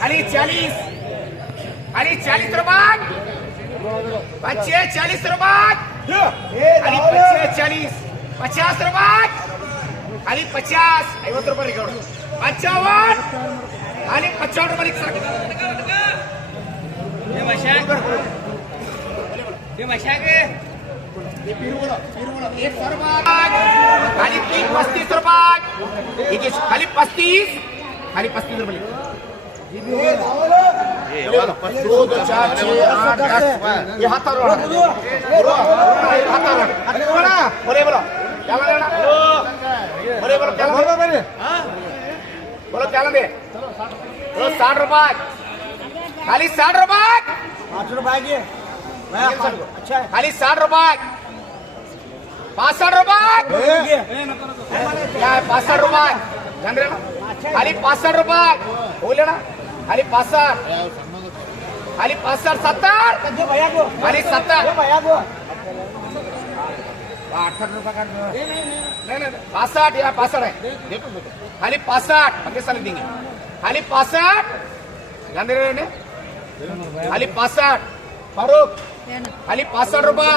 खाली 40 खाली 40 रुपये 40 रुपये खाली 40 50 रुपये खाली 50 50 रुपये रिकॉर्ड 55 खाली 55 रुपये खाली 35 रुपये खाली 35 खाली 35 रुपये ये हाथावर बोले बोलो क्या लेना बोले बोलो क्या बोलो क्या लेंगे बोलो 60 रुपये खाली 60 रुपये 5 रुपए की अच्छा खाली 60 रुपये 65 रुपये क्या 65 रुपये जान रहे ना खाली 65 रुपये बोले ना खाली 65 खाली 65 70 खाली 70 68 रुपये का नहीं 65 या 65 है खाली 65 आगे साल देंगे खाली 65 जान रहे ना खाली 65 फारूक खाली 65 रुपये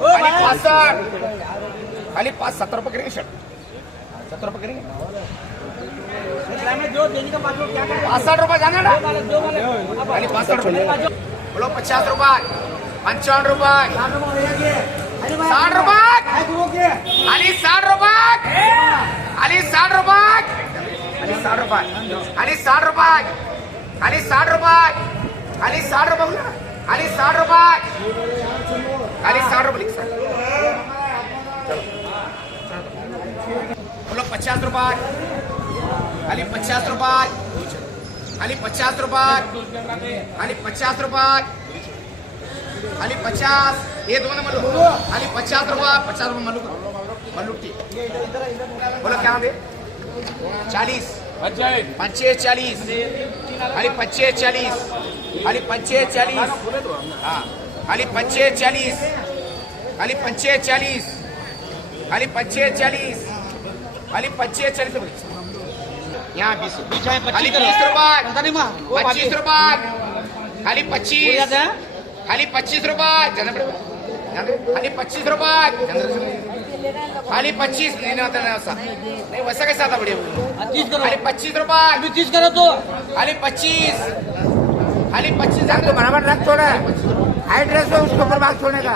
खाली 65 खाली 70 रुपये करेंगे शर्ट 70 रुपये करेंगे जो देने का 65 रुपये जाना ना खाली 65 रुपये बोलो 50 रुपये 55 रुपये 60 रुपये खाली 60 रुपये खाली 60 रुपये खाली 60 रुपये खाली 60 रुपये खाली 60 रुपये खाली 60 रुपये खाली 60 रुपये खाली 60 रुपये बोलो 50 रुपये खाली 50 रुपये खाली 50 रुपये खाली 50 रुपये खाली 50 ये दोनों मल्लू खाली 50 रुपये मल्लू मल्लुट्टी बोलो क्या दे 40 25 40 खाली 25 40 खाली 25 40 हाँ खाली 25 40 खाली 25 40 खाली 25 40 खाली 25 40 यहाँ 20 खाली 20 रुपये 25 रुपये खाली 25 खाली 25 रुपये खाली 25 रुपये खाली 25 नहीं आता ना वैसा नहीं वैसा कैसा आता बढ़िया खाली 25 रुपये 30 करो तो खाली 25 खाली 25 तो बराबर रख छोड़ा हाई ड्रेस हो उसको ऊपर भाग छोड़ने का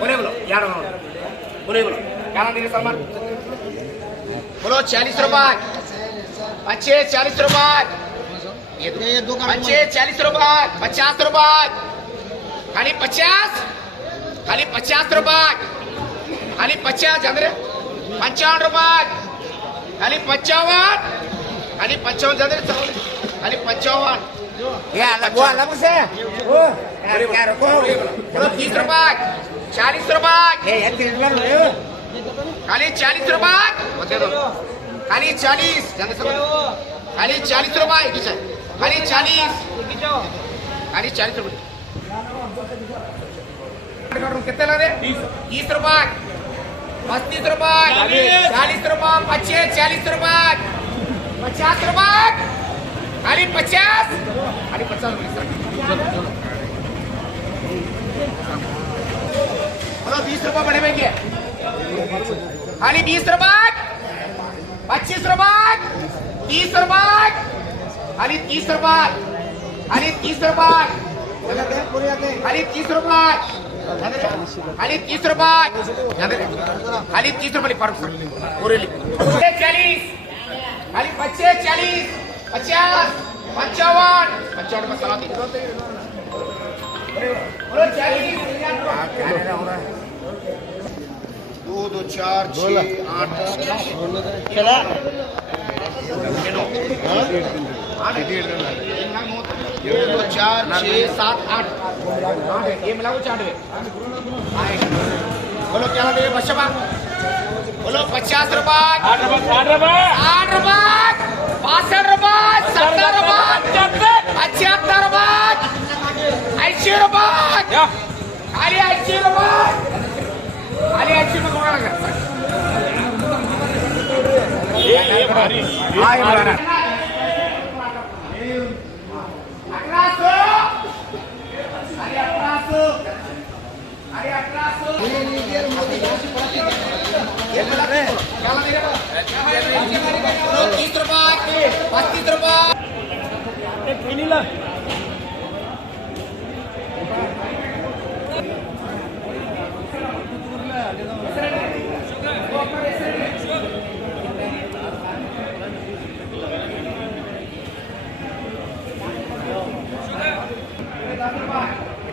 बोले बोलो यार बोले बोलो क्या नाम तेरे सलमान बोलो 40 रुपये 40 रुपये ये 40 रुपये 50 रुपये खाली 50 खाली 50 रुपये खाली 50 जान रहे 55 रुपये खाली 55 खाली 55 जान रहे खाली 55 ये अलग वो अलग से क्या रखो बोलो 30 रुपये 40 रुपये खाली 40 रुपये खाली 40 खाली 40 रुपये खाली 40 खाली 40 रुपये कितने लगे 30 रुपये 35 रुपये 40 रुपये 40 रुपये 50 रुपये खाली 50 खाली 50 बोलो 20 रुपये बड़े में क्या खाली 20 रुपये 25 रुपये 30 रुपये खाली 30 रुपये खाली 30 रुपये खाली 30 रुपये खाली 30 रुपये खाली 30 रुपये पर पूरे 40 खाली 25 40 50 55 55 मसाला बोलो 40 2 2 4 6 8 चला 2 2 4 6 7 8 ये मिलाओ 4 बोलो क्या दे बच्चा बोलो 50 रुपये 60 रुपये 65 रुपये 70 रुपये 75 रुपये 80 रुपये खाली 80 रुपये खाली 80 रुपये कोणा लगा ये भारी हाय बघा 1100 खाली 1100 खाली 30 रुपये 35 रुपये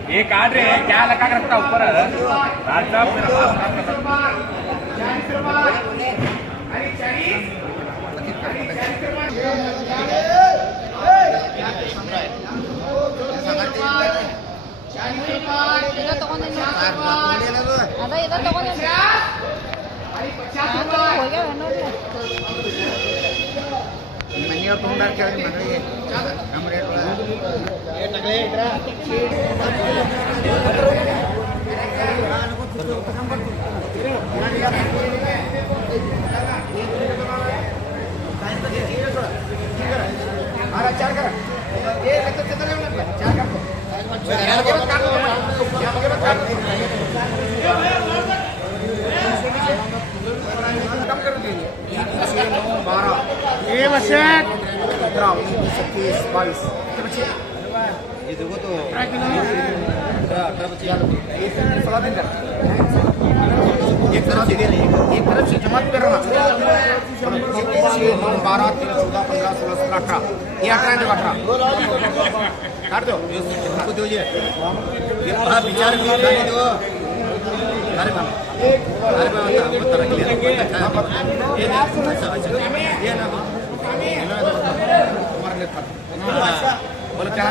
ये काट रहे हैं क्या लगा रखता ऊपर चार करा ये चार कम कर दीजिए 12 ये बसेट 17 21 22 ये देखो तो एक तरफ से जमा कर रहा 12 13 14 15 16 17 18 ये 18 काट दो को दो ये बड़ा विचार भी करने दो अरे बाबा बता रख लिया ये ना बोले क्या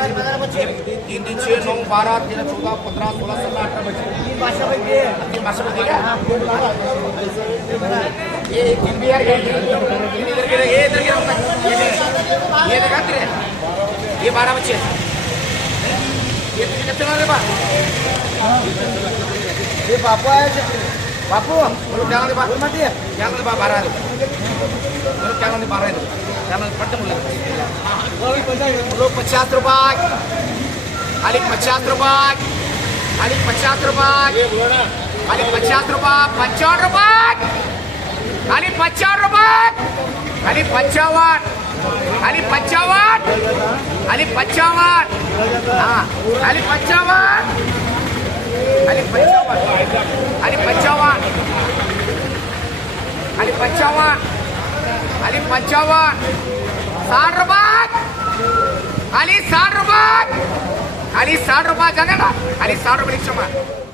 3 दिन 6 9 12 13 14 15 16 17 18 बजे ये भाषा बजे ये भाषा बजेगा ये दिन भी यार ये इधर ये देखा तेरे ये 12 बच्चे ये तुझे कितने वाले बा ये बापू आए बापू बोलो क्या वाले बा मत ये क्या वाले बा 12 बोलो क्या वाले 12 क्या वाले पट्टे बोले बोलो 50 रुपये खाली 50 रुपये खाली 50 रुपये खाली 50 रुपये 55 रुपये खाली 55 रुपये खाली 55 खाली 55 खाली 55 हाँ खाली 55 खाली 55 खाली 55 खाली 55 खाली 55 60 रुपये खाली 60 रुपये खाली 60 रुपये जाने ना खाली 60 रुपये रिक्षा